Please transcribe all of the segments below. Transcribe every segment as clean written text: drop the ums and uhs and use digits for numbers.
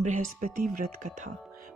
बृहस्पति व्रत कथा।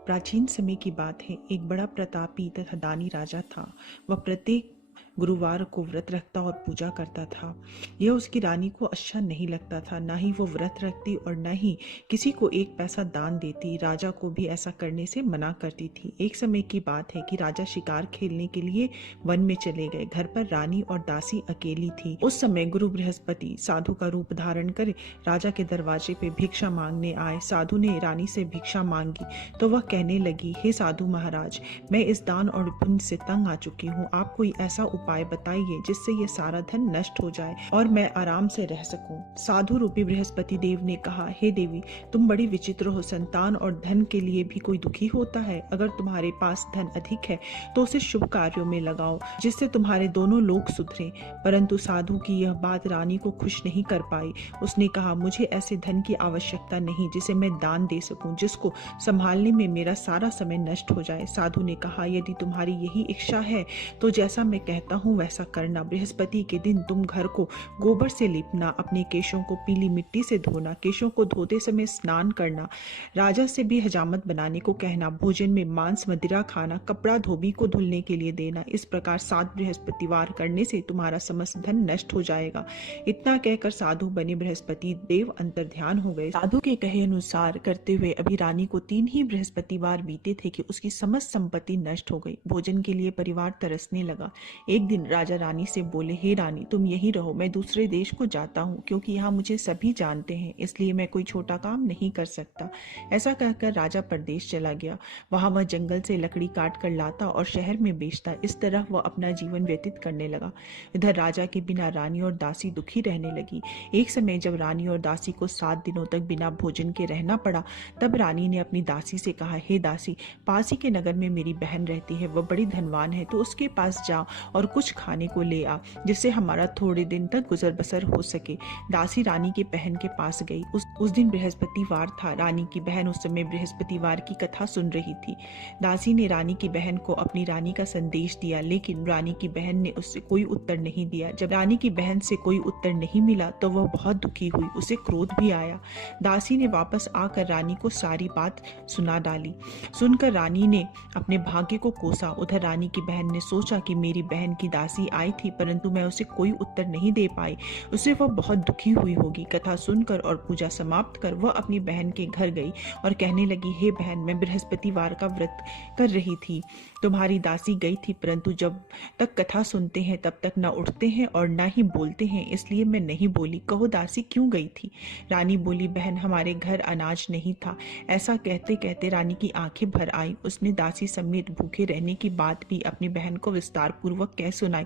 प्राचीन समय की बात है। एक बड़ा प्रतापी तथा दानी राजा था। वह प्रत्येक गुरुवार को व्रत रखता और पूजा करता था। यह उसकी रानी को अच्छा नहीं लगता था। ना ही वो व्रत रखती और न ही किसी को एक पैसा दान देती। राजा को भी ऐसा करने से मना करती थी। एक समय की बात है कि राजा शिकार खेलने के लिए वन में चले गए। घर पर रानी और दासी अकेली थी। उस समय गुरु बृहस्पति साधु का रूप धारण कर राजा के दरवाजे पे भिक्षा मांगने आए। साधु ने रानी से भिक्षा मांगी तो वह कहने लगी, हे साधु महाराज, मैं इस दान और पुण्य से तंग आ चुकी हूँ। आप कोई ऐसा उपाय बताइए जिससे ये सारा धन नष्ट हो जाए और मैं आराम से रह सकूं। साधु रूपी बृहस्पति देव ने कहा, हे देवी, तुम बड़ी विचित्र हो। संतान और धन के लिए भी कोई दुखी होता है। अगर तुम्हारे पास धन अधिक है तो उसे शुभ कार्यों में लगाओ जिससे तुम्हारे दोनों लोग सुधरें। परंतु साधु की यह बात रानी को खुश नहीं कर पाई। उसने कहा, मुझे ऐसे धन की आवश्यकता नहीं जिसे मैं दान दे सकूं, जिसको संभालने में मेरा सारा समय नष्ट हो जाए। साधु ने कहा, यदि तुम्हारी यही इच्छा है तो जैसा मैं कहता हूँ वैसा करना। बृहस्पति के दिन तुम घर को गोबर से लीपना, अपने केशों को पीली मिट्टी से धोना, केशों को धोते समय स्नान करना, राजा से भी हजामत बनाने को कहना, भोजन में मांस मदिरा खाना, कपड़ा धोबी को धुलने के लिए देना। इस प्रकार 7 बृहस्पतिवार करने से तुम्हारा समस्त धन नष्ट हो जाएगा। इतना कहकर साधु बने बृहस्पति देव अंतर्ध्यान हो गए। साधु के कहे अनुसार करते हुए अभी रानी को 3 ही बृहस्पतिवार बीते थे कि उसकी समस्त संपत्ति नष्ट हो गई। भोजन के लिए परिवार तरसने लगा। एक दिन राजा रानी से बोले, हे रानी, तुम यही रहो, मैं दूसरे देश को जाता हूँ, क्योंकि यहाँ मुझे सभी जानते हैं, इसलिए मैं कोई छोटा काम नहीं कर सकता। ऐसा कहकर राजा परदेश चला गया। वहां वह जंगल से लकड़ी काट कर लाता और शहर में बेचता। इस तरह वह अपना जीवन व्यतीत करने लगा। इधर राजा के बिना रानी और दासी दुखी रहने लगी। एक समय जब रानी और दासी को 7 दिनों तक बिना भोजन के रहना पड़ा, तब रानी ने अपनी दासी से कहा, हे दासी, पास ही के नगर में मेरी बहन रहती है, वह बड़ी धनवान है, तो उसके पास जा और कुछ खाने को ले आ, जिससे हमारा थोड़े दिन तक गुजर बसर हो सके। दासी रानी के बहन के पास गई। उस दिन बृहस्पतिवार था। रानी की बहन उस समय बृहस्पतिवार की कथा सुन रही थी। दासी ने रानी की बहन को अपनी रानी का संदेश दिया, लेकिन रानी की बहन ने उससे कोई उत्तर नहीं दिया। जब रानी की बहन से कोई उत्तर नहीं मिला तो वह बहुत दुखी हुई। उसे क्रोध भी आया। दासी ने वापस आकर रानी को सारी बात सुना डाली। सुनकर रानी ने अपने भाग्य को कोसा। उधर रानी की बहन ने सोचा कि मेरी बहन की दासी आई थी, परंतु मैं उसे कोई उत्तर नहीं दे पाई, उसे वह बहुत दुखी हुई होगी। कथा सुनकर और पूजा समाप्त कर वह अपनी बहन के घर गई और कहने लगी, हे बहन, मैं बृहस्पतिवार का व्रत कर रही थी। तुम्हारी दासी गई थी, परंतु जब तक कथा सुनते हैं तब तक न उठते हैं और न ही बोलते हैं, इसलिए मैं नहीं बोली। कहो दासी क्यों गई थी? रानी बोली, बहन, हमारे घर अनाज नहीं था। ऐसा कहते कहते रानी की आंखें भर आई। उसने दासी समेत भूखे रहने की बात भी अपनी बहन को विस्तार पूर्वक कह सुनाई।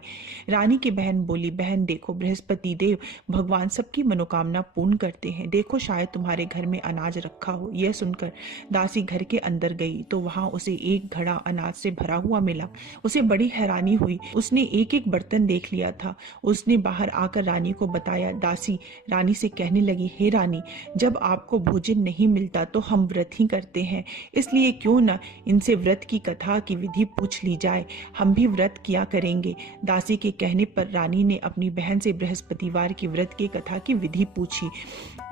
रानी की बहन बोली, बहन देखो, बृहस्पति देव भगवान सबकी मनोकामना पूर्ण करते हैं। देखो, शायद तुम्हारे घर में अनाज रखा हो। यह सुनकर दासी घर के अंदर गई तो वहां उसे एक घड़ा अनाज से भरा हुआ मिला। उसे बड़ी हैरानी हुई। उसने एक एक बर्तन देख लिया था। उसने बाहर आकर रानी को बताया। दासी रानी से कहने लगी, हे रानी, जब आपको भोजन नहीं मिलता तो हम व्रत ही करते हैं, इसलिए क्यों न इनसे व्रत की कथा की विधि पूछ ली जाए, हम भी व्रत किया करेंगे। दासी के कहने पर रानी ने अपनी बहन से बृहस्पतिवार की व्रत की कथा की विधि पूछी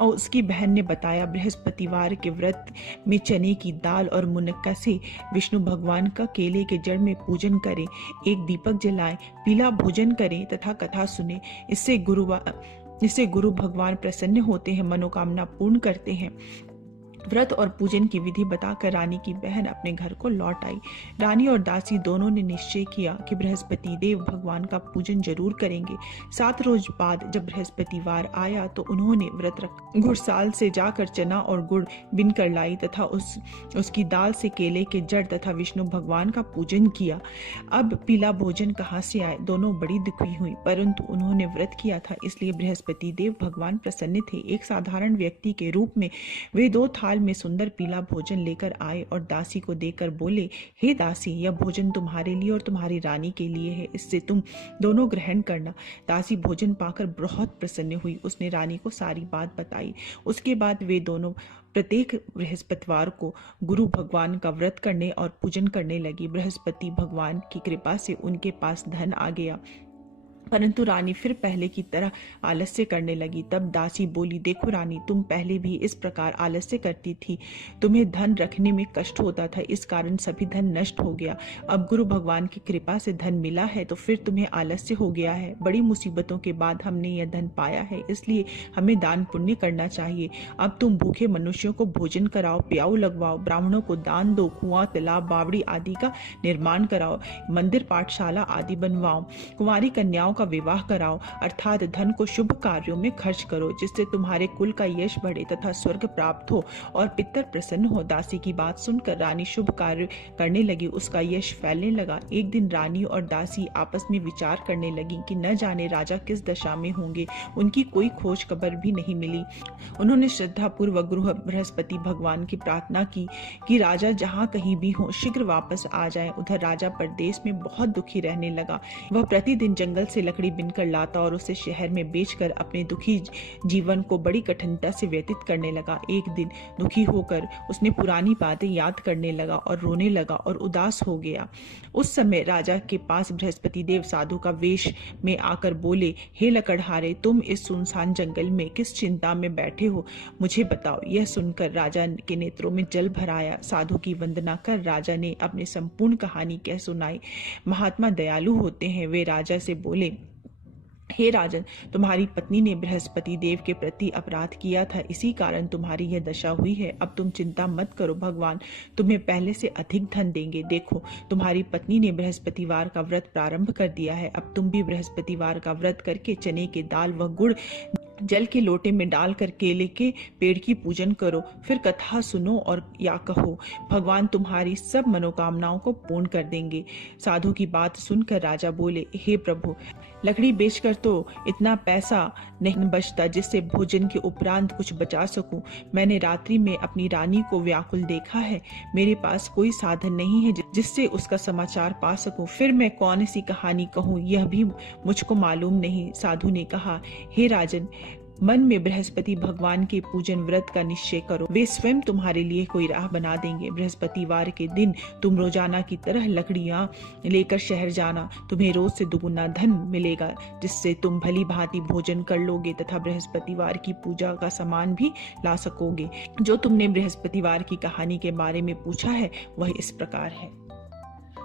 और उसकी बहन ने बताया, बृहस्पतिवार के व्रत में चने की दाल और मुनक्का से विष्णु भगवान का केले के जड़ में पूजन करें, एक दीपक जलाएं, पीला भोजन करें तथा कथा सुने। इससे गुरु भगवान प्रसन्न होते हैं, मनोकामना पूर्ण करते हैं। व्रत और पूजन की विधि बताकर रानी की बहन अपने घर को लौट आई। रानी और दासी दोनों ने निश्चय किया कि बृहस्पति देव भगवान का पूजन जरूर करेंगे। 7 रोज बाद जब बृहस्पतिवार आया तो उन्होंने व्रत रखा। घुड़साल से जाकर चना और गुड़ बिन कर लाई तथा उसकी दाल से केले के जड़ तथा विष्णु भगवान का पूजन किया। अब पीला भोजन कहाँ से आए? दोनों बड़ी दुखी हुई, परंतु उन्होंने व्रत किया था, इसलिए बृहस्पति देव भगवान प्रसन्न थे। एक साधारण व्यक्ति के रूप में वे 2 थाल में सुंदर पीला भोजन लेकर आए और दासी को देकर बोले, हे दासी, यह भोजन तुम्हारे लिए और तुम्हारी रानी के लिए है, इससे तुम दोनों ग्रहण करना। दासी भोजन पाकर बहुत प्रसन्न हुई। उसने रानी को सारी बात बताई। उसके बाद वे दोनों प्रत्येक बृहस्पतिवार को गुरु भगवान का व्रत करने और पूजन करने लगी। बृहस्पति भगवान की कृपा से उनके पास धन आ गया। परंतु रानी फिर पहले की तरह आलस्य करने लगी। तब दासी बोली, देखो रानी, तुम पहले भी इस प्रकार आलस्य करती थी। तुम्हें धन रखने में कष्ट होता था, इस कारण सभी धन नष्ट हो गया। अब गुरु भगवान की कृपा से धन मिला है तो फिर तुम्हें आलस्य हो गया है। बड़ी मुसीबतों के बाद हमने यह धन पाया है, इसलिए हमें दान पुण्य करना चाहिए। अब तुम भूखे मनुष्यों को भोजन कराओ, प्याऊ लगवाओ, ब्राह्मणों को दान दो, कुआं, तालाब, बावड़ी आदि का निर्माण कराओ, मंदिर, पाठशाला आदि बनवाओ, कुंवारी कन्याओं का विवाह कराओ, अर्थात धन को शुभ कार्यों में खर्च करो, जिससे तुम्हारे कुल का यश बढ़े तथा स्वर्ग प्राप्त हो और पितर प्रसन्न हो। दासी की बात सुनकर रानी शुभ कार्य करने लगी, उसका यश फैलने लगा। एक दिन रानी और दासी आपस में विचार करने लगी कि न जाने राजा किस दशा में होंगे, उनकी कोई खोज खबर भी नहीं मिली। उन्होंने श्रद्धा पूर्वक गुरु बृहस्पति भगवान की प्रार्थना की कि राजा जहाँ कहीं भी हो शीघ्र वापस आ जाए। उधर राजा परदेश में बहुत दुखी रहने लगा। वह प्रतिदिन जंगल से लकड़ी बिनकर लाता और उसे शहर में बेचकर अपने दुखी जीवन को बड़ी कठिनता से व्यतीत करने लगा। एक दिन दुखी होकर उसने पुरानी बातें याद करने लगा और रोने लगा और उदास हो गया। उस समय राजा के पास बृहस्पति देव साधु का वेश में आकर बोले, हे लकड़हारे, तुम इस सुनसान जंगल में किस चिंता में बैठे हो, मुझे बताओ। यह सुनकर राजा के नेत्रों में जल भर आया। साधु की वंदना कर राजा ने अपनी संपूर्ण कहानी कह सुनाई। महात्मा दयालु होते हैं। वे राजा से बोले, हे राजन, तुम्हारी पत्नी ने बृहस्पति देव के प्रति अपराध किया था, इसी कारण तुम्हारी यह दशा हुई है। अब तुम चिंता मत करो, भगवान तुम्हें पहले से अधिक धन देंगे। देखो, तुम्हारी पत्नी ने बृहस्पतिवार का व्रत प्रारंभ कर दिया है। अब तुम भी बृहस्पतिवार का व्रत करके चने के दाल व गुड़ जल के लोटे में डालकर केले के पेड़ की पूजन करो, फिर कथा सुनो और या कहो, भगवान तुम्हारी सब मनोकामनाओं को पूर्ण कर देंगे। साधु की बात सुनकर राजा बोले, हे प्रभु, लकड़ी बेचकर तो इतना पैसा नहीं बचता जिससे भोजन के उपरांत कुछ बचा सकूं। मैंने रात्रि में अपनी रानी को व्याकुल देखा है। मेरे पास कोई साधन नहीं है जिससे उसका समाचार पा सकूं। फिर मैं कौन सी कहानी कहूं, यह भी मुझको मालूम नहीं। साधु ने कहा, हे राजन, मन में बृहस्पति भगवान के पूजन व्रत का निश्चय करो, वे स्वयं तुम्हारे लिए कोई राह बना देंगे। बृहस्पतिवार के दिन तुम रोजाना की तरह लकड़ियां लेकर शहर जाना, तुम्हें रोज से दुगुना धन मिलेगा, जिससे तुम भली भांति भोजन कर लोगे तथा बृहस्पतिवार की पूजा का सामान भी ला सकोगे। जो तुमने बृहस्पतिवार की कहानी के बारे में पूछा है वह इस प्रकार है।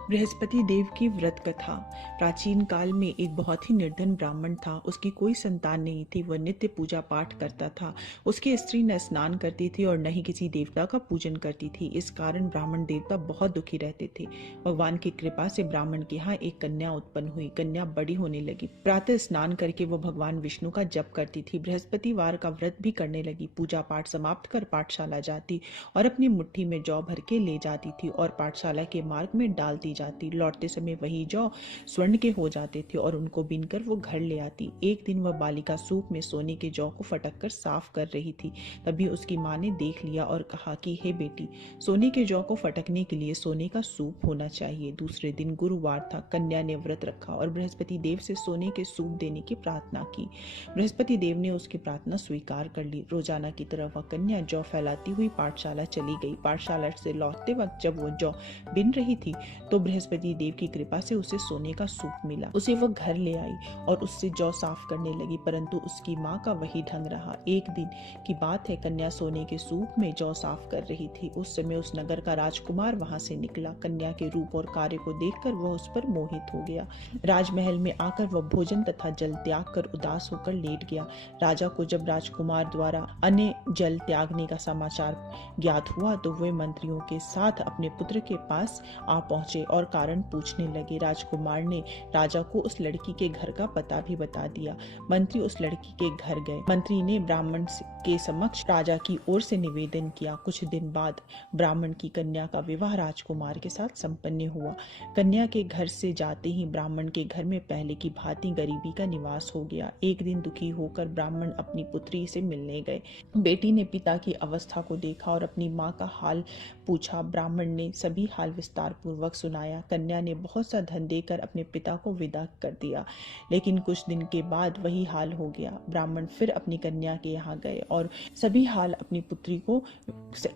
बृहस्पति देव की व्रत कथा। प्राचीन काल में एक बहुत ही निर्धन ब्राह्मण था। उसकी कोई संतान नहीं थी। वह नित्य पूजा पाठ करता था। उसकी स्त्री न स्नान करती थी और न ही किसी देवता का पूजन करती थी। इस कारण ब्राह्मण देवता बहुत दुखी रहते थे। भगवान की कृपा से ब्राह्मण के यहाँ एक कन्या उत्पन्न हुई। कन्या बड़ी होने लगी। प्रातः स्नान करके वह भगवान विष्णु का जप करती थी। बृहस्पतिवार का व्रत भी करने लगी। पूजा पाठ समाप्त कर पाठशाला जाती और अपनी मुट्ठी में जौ भर के ले जाती थी और पाठशाला के मार्ग में डालती जाती। लौटते समय वही जौ स्वर्ण के हो जाते थे और उनको बीनकर वो घर ले आती। एक दिन वह बालिका सूप में सोने के जौ को फटक कर साफ कर रही थी। तभी उसकी माँ ने देख लिया और कहा कि हे बेटी, सोने के जौ को फटकने के लिए सोने का सूप होना चाहिए। दूसरे दिन गुरुवार था। कन्या ने व्रत रखा और बृहस्पति देव से सोने के सूप देने की प्रार्थना की। बृहस्पति देव ने उसकी प्रार्थना स्वीकार कर ली। रोजाना की तरह वह कन्या जौ फैलाती हुई पाठशाला चली गई। पाठशाला से लौटते वक्त जब वो जौ बिन रही थी तो बृहस्पति देव की कृपा से उसे सोने का सूप मिला। उसे वह घर ले आई और उससे जौ साफ करने लगी, परंतु उसकी माँ का वही ढंग रहा। एक दिन की बात है, कन्या सोने के सूप में जौ साफ कर रही थी। उस समय उस नगर का राजकुमार वहां से निकला। कन्या के रूप और कार्य को देखकर वह उस पर मोहित हो गया। राजमहल में आकर वह भोजन तथा जल त्याग कर उदास होकर लेट गया। राजा को जब राजकुमार द्वारा अन्य जल त्यागने का समाचार ज्ञात हुआ तो वे मंत्रियों के साथ अपने पुत्र के पास आ पहुंचे और कारण पूछने लगे। राजकुमार ने राजा को उस लड़की के घर का पता भी बता दिया। मंत्री उस लड़की के घर गए। मंत्री ने ब्राह्मण के समक्ष राजा की ओर से निवेदन किया। कुछ दिन बाद ब्राह्मण की कन्या का विवाह राजकुमार के साथ संपन्न हुआ। कन्या के घर से जाते ही ब्राह्मण के घर में पहले की भांति गरीबी का निवास हो गया। एक दिन दुखी होकर ब्राह्मण अपनी पुत्री से मिलने गए। बेटी ने पिता की अवस्था को देखा और अपनी माँ का हाल पूछा। ब्राह्मण ने सभी हाल विस्तार पूर्वक सुना सुनाया। कन्या ने बहुत सा धन देकर अपने पिता को विदा कर दिया, लेकिन कुछ दिन के बाद वही हाल हो गया। ब्राह्मण फिर अपनी कन्या के यहाँ गए और सभी हाल अपनी पुत्री को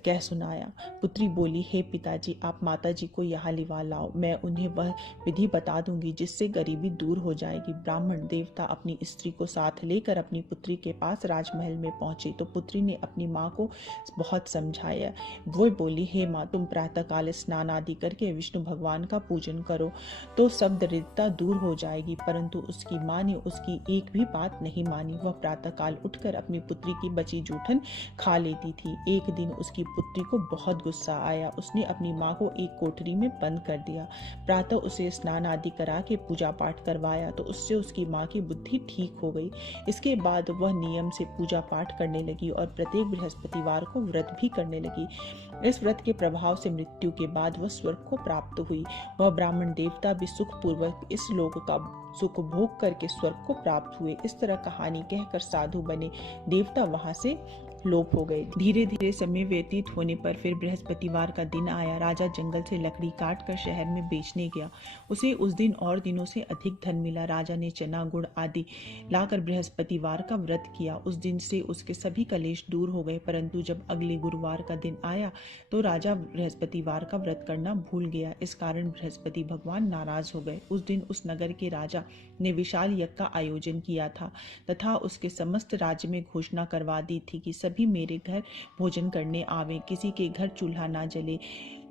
कह सुनाया। पुत्री बोली, हे पिताजी, आप माताजी को यहाँ लिवा लाओ, मैं उन्हें वह विधि बता दूंगी जिससे गरीबी दूर हो जाएगी। ब्राह्मण देवता अपनी स्त्री को साथ लेकर अपनी पुत्री के पास राजमहल में पहुंचे तो पुत्री ने अपनी माँ को बहुत समझाया। वो बोली, हे माँ, तुम प्रातःकाल स्नान आदि करके विष्णु भगवान का पूजन करो तो सब दरिद्रता दूर हो जाएगी। परंतु उसकी माँ ने उसकी एक भी बात नहीं मानी। वह प्रातःकाल उठकर अपनी पुत्री की बची जूठन खा लेती थी। एक दिन उसकी पुत्री को बहुत गुस्सा आया। उसने अपनी माँ को एक कोठरी में बंद कर दिया। प्रातः उसे स्नान आदि करा के पूजा पाठ करवाया तो उससे उसकी माँ की बुद्धि ठीक हो गई। इसके बाद वह नियम से पूजा पाठ करने लगी और प्रत्येक बृहस्पतिवार को व्रत भी करने लगी। इस व्रत के प्रभाव से मृत्यु के बाद वह स्वर्ग को प्राप्त हुई। वह ब्राह्मण देवता भी सुखपूर्वक इस लोक का सुख भोग करके स्वर्ग को प्राप्त हुए। इस तरह कहानी कहकर साधु बने देवता वहां से लोप हो गए। धीरे धीरे समय व्यतीत होने पर फिर बृहस्पतिवार का दिन आया। राजा जंगल से लकड़ी काट कर शहर में बेचने गया। उसे उस दिन और दिनों से अधिक धन मिला। राजा ने चना गुड़ आदि लाकर बृहस्पतिवार का व्रत किया। उस दिन से उसके सभी कलेश दूर हो गए। परंतु जब अगले गुरुवार का दिन आया तो राजा बृहस्पतिवार का व्रत करना भूल गया। इस कारण बृहस्पति भगवान नाराज हो गए। उस दिन उस नगर के राजा ने विशाल यज्ञ का आयोजन किया था तथा उसके समस्त राज्य में घोषणा करवा दी थी कि सभी मेरे घर भोजन करने आवे, किसी के घर चूल्हा ना जले।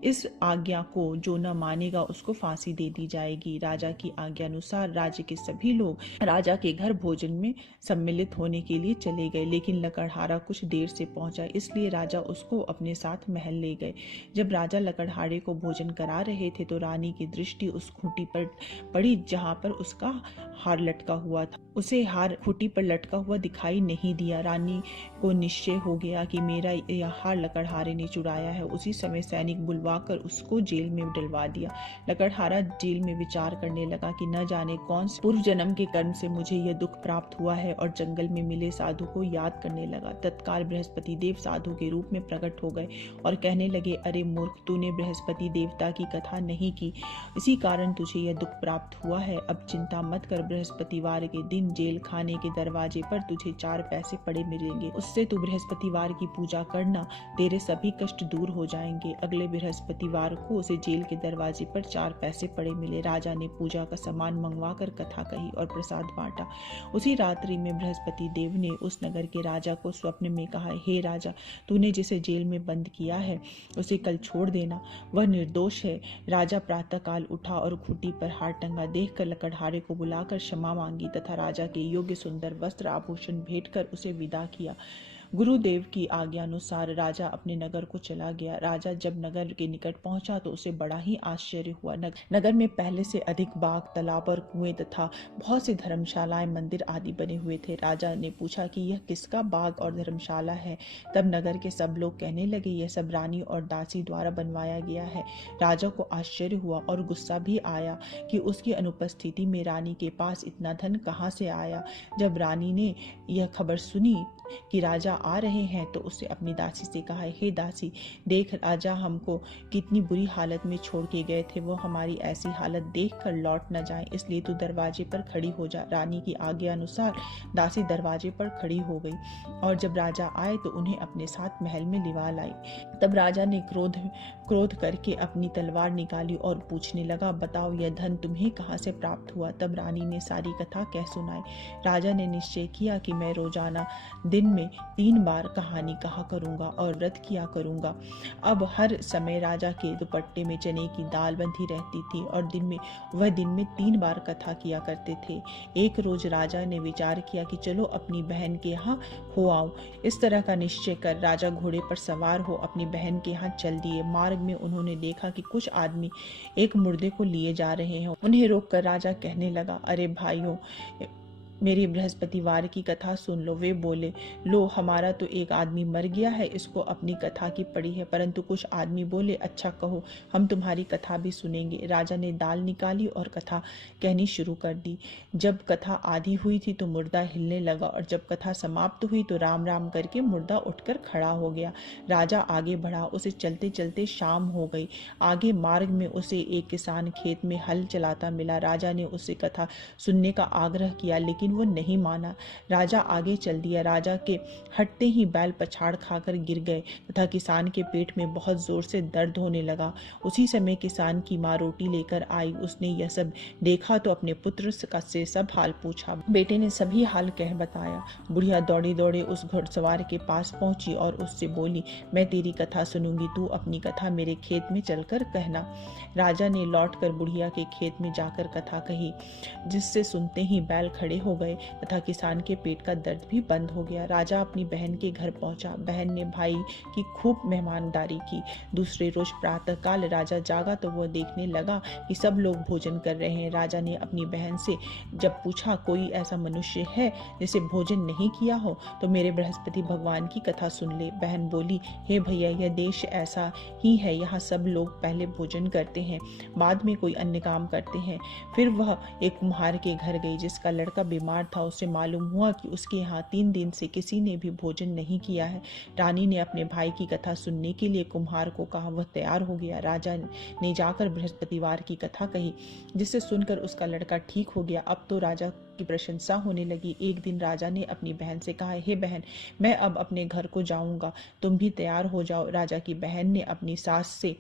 इस आज्ञा को जो न मानेगा उसको फांसी दे दी जाएगी। राजा की आज्ञा अनुसार राज्य के सभी लोग राजा के घर भोजन में सम्मिलित होने के लिए चले गए, लेकिन लकड़हारा कुछ देर से पहुंचा, इसलिए राजा उसको अपने साथ महल ले गए। जब राजा लकड़हारे को भोजन करा रहे थे तो रानी की दृष्टि उस खूंटी पर पड़ी जहां पर उसका हार लटका हुआ था। उसे हार खूंटी पर लटका हुआ दिखाई नहीं दिया। रानी को निश्चय हो गया कि मेरा यह हार लकड़हारे ने चुराया है। उसी समय सैनिक बुलवाकर उसको जेल में डलवा दिया। लकड़हारा जेल में विचार करने लगा कि न जाने कौन से पूर्व जन्म के कर्म से मुझे यह दुख प्राप्त हुआ है, और जंगल में मिले साधु को याद करने लगा। तत्काल बृहस्पति देव साधु के रूप में प्रकट हो गए और कहने लगे, अरे मूर्ख, तूने बृहस्पति देवता की कथा नहीं की, इसी कारण तुझे यह दुख प्राप्त हुआ है। अब चिंता मत कर, बृहस्पतिवार के दिन जेल खाने के दरवाजे पर तुझे 4 पैसे पड़े मिलेंगे। उससे तू बृहस्पतिवार की पूजा करना, तेरे सभी कष्ट दूर हो जाएंगे। अगले बृहस्पतिवार को उसे जेल के दरवाजे पर 4 पैसे पड़े मिले। राजा ने पूजा का सामान मंगवा कर कथा कही और प्रसाद बांटा। उसी रात्रि में बृहस्पति देव ने उस नगर के राजा को स्वप्न में कहा, हे राजा, तूने जिसे जेल में बंद किया है उसे कल छोड़ देना, वह निर्दोष है। राजा प्रातःकाल उठा और खूंटी पर हार टंगा देखकर लकड़हारे को बुलाकर क्षमा मांगी तथा राजा के योग्य सुंदर वस्त्र आभूषण भेंट कर उसे विदा किया। गुरुदेव की आज्ञा अनुसार राजा अपने नगर को चला गया। राजा जब नगर के निकट पहुंचा तो उसे बड़ा ही आश्चर्य हुआ। नगर में पहले से अधिक बाग, तालाब और कुएं तथा बहुत सी धर्मशालाएं, मंदिर आदि बने हुए थे। राजा ने पूछा कि यह किसका बाग और धर्मशाला है। तब नगर के सब लोग कहने लगे, यह सब रानी और दासी द्वारा बनवाया गया है। राजा को आश्चर्य हुआ और गुस्सा भी आया कि उसकी अनुपस्थिति में रानी के पास इतना धन कहाँ से आया। जब रानी ने यह खबर सुनी कि राजा आ रहे हैं तो उसने अपनी दासी से कहा, हे दासी, देख, राजा हमको कितनी बुरी हालत में छोड़ के गए थे, वो हमारी ऐसी हालत देखकर लौट न जाएं, इसलिए तू दरवाजे पर खड़ी हो जा। रानी की आज्ञा अनुसार दासी दरवाजे पर खड़ी हो गई और जब राजा आए तो उन्हें अपने साथ महल में लिवा लाई। तब राजा ने क्रोध करके अपनी तलवार निकाली और पूछने लगा, बताओ, यह धन तुम्हें कहाँ से प्राप्त हुआ। तब रानी ने सारी कथा कह सुनाई। राजा ने निश्चय किया कि मैं रोजाना दिन में 3 बार कहानी कहा करूंगा और व्रत किया करूंगा। अब हर समय राजा के दुपट्टे में चने की दाल बंधी रहती थी और वह दिन में 3 बार कथा किया करते थे। एक रोज राजा ने विचार किया कि चलो अपनी बहन के यहाँ हो आओ। इस तरह का निश्चय कर राजा घोड़े पर सवार हो अपनी बहन के यहाँ चल दिए। मार्ग में उन्होंने देखा कि कुछ आदमी एक मुर्दे को लिए जा रहे हैं। उन्हें रोककर राजा कहने लगा, अरे भाइयों, मेरी बृहस्पतिवार की कथा सुन लो। वे बोले, लो हमारा तो एक आदमी मर गया है, इसको अपनी कथा की पड़ी है। परंतु कुछ आदमी बोले, अच्छा कहो, हम तुम्हारी कथा भी सुनेंगे। राजा ने दाल निकाली और कथा कहनी शुरू कर दी। जब कथा आधी हुई थी तो मुर्दा हिलने लगा, और जब कथा समाप्त हुई तो राम राम करके मुर्दा उठकर खड़ा हो गया। राजा आगे बढ़ा, उसे चलते चलते शाम हो गई। आगे मार्ग में उसे एक किसान खेत में हल चलाता मिला। राजा ने उसे कथा सुनने का आग्रह किया, लेकिन वो नहीं माना। राजा आगे चल दिया। राजा के हटते ही बैल पछाड़ खाकर गिर गए तथा किसान के पेट में बहुत जोर से दर्द होने लगा। उसी समय किसान की माँ रोटी लेकर आई। उसने यह सब देखा तो अपने पुत्र से सब हाल पूछा। बेटे ने सभी हाल कह बताया। बुढ़िया दौड़े दौड़े उस घुड़सवार के पास पहुंची और उससे बोली, मैं तेरी कथा सुनूंगी, तू अपनी कथा मेरे खेत में चलकर कहना। राजा ने लौटकर बुढ़िया के खेत में जाकर कथा कही, जिससे सुनते ही बैल खड़े हो गए तथा किसान के पेट का दर्द भी बंद हो गया। राजा अपनी बहन के घर पहुंचा। बहन ने भाई की खूब मेहमानदारी की। दूसरे रोज प्रातःकाल राजा जागा तो वह देखने लगा कि सब लोग भोजन कर रहे हैं। राजा ने अपनी बहन से जब पूछा, कोई ऐसा मनुष्य है जिसे भोजन नहीं किया हो, तो मेरे बृहस्पति भगवान की कथा सुन ले। बहन बोली, हे भैया, यह देश ऐसा ही है, यहाँ सब लोग पहले भोजन करते हैं, बाद में कोई अन्य काम करते हैं। फिर वह एक कुम्हार के घर गई जिसका लड़का बीमार था। उसे मालूम हुआ कि उसके यहाँ 3 दिन से किसी ने भी भोजन नहीं किया है। रानी ने अपने भाई की कथा सुनने के लिए कुम्हार को कहा। वह तैयार हो गया। राजा ने जाकर बृहस्पतिवार की कथा कही, जिसे सुनकर उसका लड़का ठीक हो गया। अब तो राजा की प्रशंसा होने लगी। एक दिन राजा ने अपनी बहन से कहा, हे बहन, मैं अब अपने घर को जाऊंगा, तुम भी तैयार हो जाओ। राजा की बहन ने अपनी सास से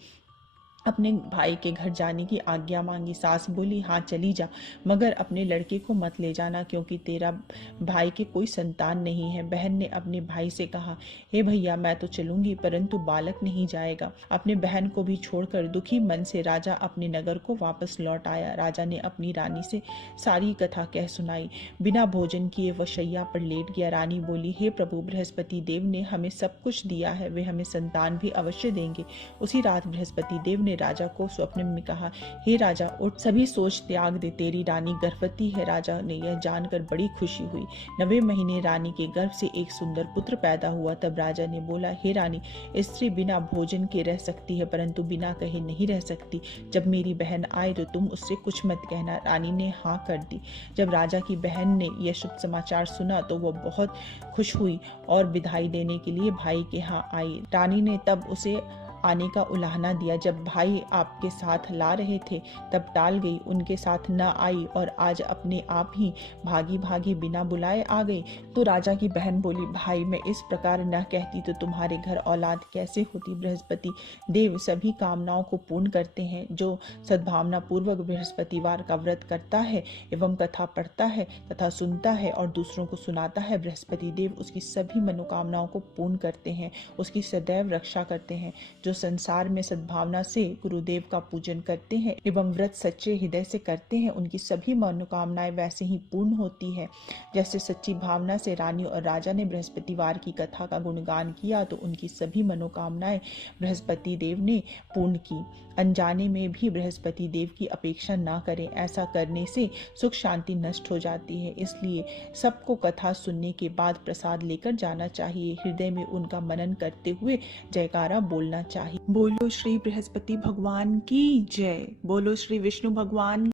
अपने भाई के घर जाने की आज्ञा मांगी। सास बोली, हाँ चली जा, मगर अपने लड़के को मत ले जाना, क्योंकि तेरा भाई के कोई संतान नहीं है। बहन ने अपने भाई से कहा, हे भैया, मैं तो चलूंगी, परंतु बालक नहीं जाएगा। अपने बहन को भी छोड़कर दुखी मन से राजा अपने नगर को वापस लौट आया। राजा ने अपनी रानी से सारी कथा कह सुनाई। बिना भोजन किए वह शैया पर लेट गया। रानी बोली, हे प्रभु, बृहस्पति देव ने हमें सब कुछ दिया है, वे हमें संतान भी अवश्य देंगे। उसी रात बृहस्पति देव ने राजा को स्वप्न में कहा, हे राजा, उठ, सभी सोच त्याग दे, तेरी रानी गर्भवती है। राजा ने यह जानकर बड़ी खुशी हुई। 9वें महीने रानी के गर्भ से एक सुंदर पुत्र पैदा हुआ। तब राजा ने बोला, हे रानी, स्त्री बिना भोजन के रह सकती है, परंतु बिना कहे नहीं रह सकती। जब मेरी बहन आए तो तुम उससे कुछ मत कहना। रानी ने हाँ कर दी। जब राजा की बहन ने यह शुभ समाचार सुना तो वह बहुत खुश हुई और विदाई देने के लिए भाई के यहाँ आई। रानी ने तब उसे आने का उलाहना दिया। जब भाई आपके साथ ला रहे थे तब टाल गई, उनके साथ न आई और आज अपने आप ही भागी भागी बिना बुलाए आ गई। तो राजा की बहन बोली, भाई, मैं इस प्रकार न कहती तो तुम्हारे घर औलाद कैसे होती। बृहस्पति देव सभी कामनाओं को पूर्ण करते हैं। जो सद्भावना पूर्वक बृहस्पतिवार का व्रत करता है एवं कथा पढ़ता है तथा सुनता है और दूसरों को सुनाता है, बृहस्पति देव उसकी सभी मनोकामनाओं को पूर्ण करते हैं, उसकी सदैव रक्षा करते हैं। जो संसार में सद्भावना से गुरुदेव का पूजन करते हैं एवं व्रत सच्चे हृदय से करते हैं, उनकी सभी मनोकामनाएं वैसे ही पूर्ण होती है। जैसे सच्ची भावना से रानी और राजा ने बृहस्पतिवार की कथा का गुणगान किया तो उनकी सभी मनोकामनाएं बृहस्पति देव ने पूर्ण की। अनजाने में भी बृहस्पति देव की अपेक्षा ना करें, ऐसा करने से सुख शांति नष्ट हो जाती है। इसलिए सबको कथा सुनने के बाद प्रसाद लेकर जाना चाहिए। हृदय में उनका मनन करते हुए जयकारा बोलना चाहिए। बोलो श्री बृहस्पति भगवान की जय। बोलो श्री विष्णु भगवान